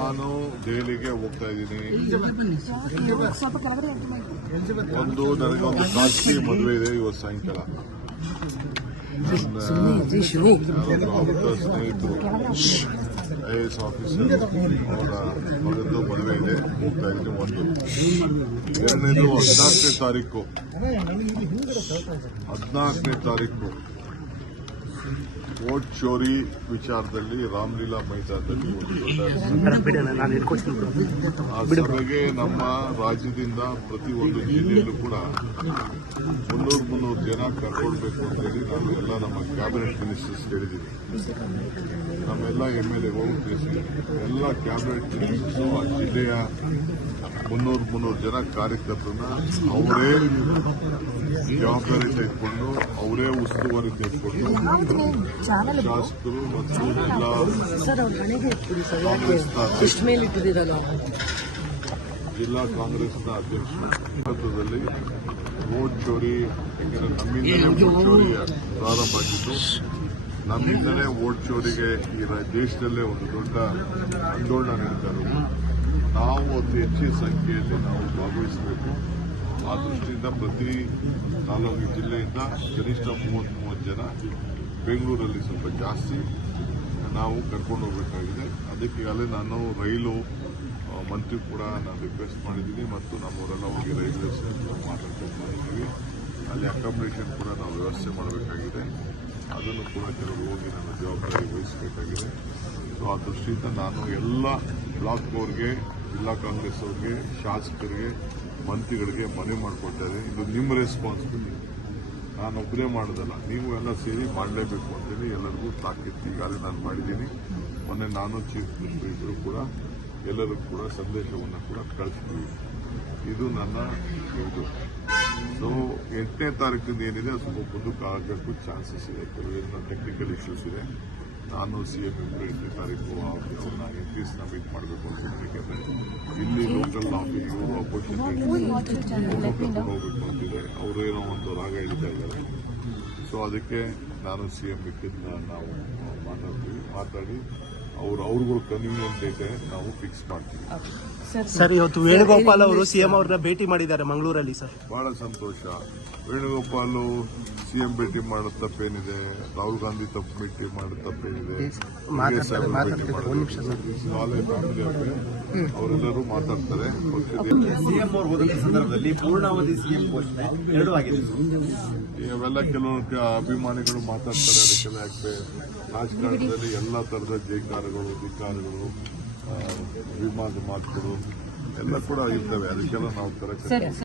ನಾನು ದೆಹಲಿಗೆ ಹೋಗ್ತಾ ಇದ್ದೀನಿ. ನನಗೊಂದು ಖಾಸಗಿ ಮದುವೆ ಇದೆ ಇವತ್ತು ಸಾಯಂಕಾಲ. ಸ್ನೇಹಿತರು IAS ಆಫೀಸರ್ ಅವರ ಮಗದ್ದು ಮದುವೆ ಇದೆ, ಹೋಗ್ತಾ ಇದ್ದೀನಿ. ಒಂದು ಎರಡನೇದು 14ನೇ ತಾರೀಕು ವೋಟ್ ಚೋರಿ ವಿಚಾರದಲ್ಲಿ ರಾಮಲೀಲಾ ಮೈದಾನದಲ್ಲಿ ಒಂದು ದೊಡ್ಡ ಆ ಸಭೆಗೆ ನಮ್ಮ ರಾಜ್ಯದಿಂದ ಪ್ರತಿಯೊಂದು ಜಿಲ್ಲೆಯಲ್ಲೂ ಕೂಡ 300 ಜನ ಕರ್ಕೊಳ್ಬೇಕು ಅಂತ ಹೇಳಿ ನಾನು ಎಲ್ಲ ನಮ್ಮ ಕ್ಯಾಬಿನೆಟ್ ಮಿನಿಸ್ಟರ್ಸ್ ಹೇಳಿದ್ದೀನಿ. ನಮ್ಮೆಲ್ಲ MLAಗಳು ತಿಳಿಸಿದ್ದೀನಿ. ಎಲ್ಲ ಕ್ಯಾಬಿನೆಟ್ ಮಿನಿಸ್ಟರ್ಸು ಆ ಜಿಲ್ಲೆಯ 300 ಜನ ಕಾರ್ಯಕರ್ತರನ್ನ ಅವರೇ ಜವಾಬ್ದಾರಿ ತೆಗೆದುಕೊಂಡು ಅವರೇ ಉಸ್ತುವಾರಿ ತೆಗೆದುಕೊಂಡು ಶಾಸಕರು ಮತ್ತು ಎಲ್ಲ ಜಿಲ್ಲಾ ಕಾಂಗ್ರೆಸ್ನ ಅಧ್ಯಕ್ಷರು ನೇತೃತ್ವದಲ್ಲಿ ವೋಟ್ ಚೋರಿ, ಯಾಕೆಂದರೆ ನಮ್ಮಿಂದಲೇ ವೋಟ್ ಚೋರಿ ಪ್ರಾರಂಭ ಆಗಿದ್ದು, ನಮ್ಮಿಂದಲೇ ವೋಟ್ ಚೋರಿಗೆ ಈ ದೇಶದಲ್ಲೇ ಒಂದು ದೊಡ್ಡ ಆಂದೋಲನ ನಡೀತಾ ಇರೋದು. ನಾವು ಅತಿ ಹೆಚ್ಚಿನ ಸಂಖ್ಯೆಯಲ್ಲಿ ನಾವು ಭಾಗವಹಿಸಬೇಕು. ಆ ದೃಷ್ಟಿಯಿಂದ ಪ್ರತಿ ತಾಲೂಕು ಜಿಲ್ಲೆಯಿಂದ ಕನಿಷ್ಠ 30 ಜನ, ಬೆಂಗಳೂರಲ್ಲಿ ಸ್ವಲ್ಪ ಜಾಸ್ತಿ ನಾವು ಕರ್ಕೊಂಡು ಹೋಗಬೇಕಾಗಿದೆ. ಅದಕ್ಕೆ ಈಗಾಗಲೇ ನಾನು ರೈಲು ಮಂತ್ರಿ ಕೂಡ ನಾನು ರಿಕ್ವೆಸ್ಟ್ ಮಾಡಿದ್ದೀನಿ ಮತ್ತು ನಮ್ಮವರೆಲ್ಲ ಹೋಗಿ ರೈಲ್ವೆ ಸ್ಟೇಷನ್ ಮಾತಾಡ್ತಿದ್ದೀವಿ. ಅಲ್ಲಿ ಅಕಾಮಿಡೇಷನ್ ಕೂಡ ನಾವು ವ್ಯವಸ್ಥೆ ಮಾಡಬೇಕಾಗಿದೆ. ಅದನ್ನು ಕೂಡ ಕೆಲವರು ಹೋಗಿ ನನ್ನ ಜವಾಬ್ದಾರಿ ವಹಿಸಬೇಕಾಗಿದೆ. ಸೊ ಆ ದೃಷ್ಟಿಯಿಂದ ನಾನು ಎಲ್ಲ ಬ್ಲಾಕ್ ಅವ್ರಿಗೆ, ಜಿಲ್ಲಾ ಕಾಂಗ್ರೆಸ್ ಅವ್ರಿಗೆ, ಶಾಸಕರಿಗೆ, ಮಂತ್ರಿಗಳಿಗೆ ಮನವಿ ಮಾಡಿಕೊಡ್ತಾ ಇದ್ದೀನಿ. ಇದು ನಿಮ್ಮ ರೆಸ್ಪಾನ್ಸಿಬಿಲಿಟಿ, ನಾನು ಒಬ್ಬರೇ ಮಾಡೋದಲ್ಲ, ನೀವು ಎಲ್ಲ ಸೇರಿ ಮಾಡಲೇಬೇಕು ಅಂತೇಳಿ ಎಲ್ಲರಿಗೂ ತಾಕೀತು ಈಗಾಗಲೇ ನಾನು ಮಾಡಿದ್ದೀನಿ. ಮೊನ್ನೆ ನಾನು ಚೀಫ್ ಮಿನಿಸ್ಟರ್ ಇಬ್ಬರು ಕೂಡ ಎಲ್ಲರಿಗೂ ಕೂಡ ಸಂದೇಶವನ್ನು ಕೂಡ ಕಳಿಸ್ತೀವಿ. ಇದು ನನ್ನ ಇದು. ಸೊ 8ನೇ ತಾರೀಕಿಂದ ಏನಿದೆ ಸ್ವಲ್ಪ ಮುಂದಕ್ಕೆ ಆಗಬೇಕು ಚಾನ್ಸಸ್ ಇದೆ. ಕೆಲವು ಟೆಕ್ನಿಕಲ್ ಇಶ್ಯೂಸ್ ಇದೆ. ನಾನು CM 8ನೇ ತಾರೀಕು ಅವ್ರನ್ನ MPsನ ಮೀಟ್ ಮಾಡಬೇಕು ಅಂತ. ಯಾಕೆಂದರೆ ಇಲ್ಲಿ ಲೋಕಲ್ ಆಫೀಸ್ ಇವರು ಅಪೋಸಿಷನ್ ಕರ್ಕೊಂಡು ಹೋಗಬೇಕು ಅಂತಿದೆ. ಅವರೇನೋ ಒಂದು ರಾಗ ಹಿಡಿತಾ ಇದ್ದಾರೆ. ಸೊ ಅದಕ್ಕೆ ನಾನು CM ಮಿಕ್ಕಿದ್ನ ನಾವು ಮಾತಾಡಿ ಅವ್ರಿಗೂ ಕನ್ವೀನಿಯಂಟ್ ಡೇಟ್ ನಾವು ಫಿಕ್ಸ್ ಮಾಡ್ತೀವಿ. ಸರ್, ಇವತ್ತು ವೇಣುಗೋಪಾಲ್ ಅವರು CM ಅವ್ರನ್ನ ಭೇಟಿ ಮಾಡಿದ್ದಾರೆ ಮಂಗಳೂರಲ್ಲಿ. ಸರ್, ಬಹಳ ಸಂತೋಷ. ವೇಣುಗೋಪಾಲ್ CM ಭೇಟಿ ಮಾಡೋದು ತಪ್ಪೇನಿದೆ? ರಾಹುಲ್ ಗಾಂಧಿ ಭೇಟಿ ಮಾಡೋದು ತಪ್ಪೇನಿದೆ? ಅವರೆಲ್ಲರೂ ಮಾತಾಡ್ತಾರೆ. CM ಅವರು ಹೋದ ಸಂದರ್ಭದಲ್ಲಿ ಪೂರ್ಣಾವಧಿ CM ಘೋಷಣೆ 2 ಆಗಿದೆ. ಇವೆಲ್ಲ ಕೆಲವು ಅಭಿಮಾನಿಗಳು ಮಾತಾಡ್ತಾರೆ. ಅದಕ್ಕೆಲ್ಲ ಯಾಕೆ ರಾಜಕಾರಣದಲ್ಲಿ ಎಲ್ಲ ತರದ ಜೈಕಾರಗಳು, ಧಿಕಾರಗಳು, ವಿಮಾನದ ಮಾತುಗಳು ಎಲ್ಲ ಕೂಡ ಇರ್ತವೆ. ಅದಕ್ಕೆಲ್ಲ ನಾವು ಕರೆಕ್ಟ್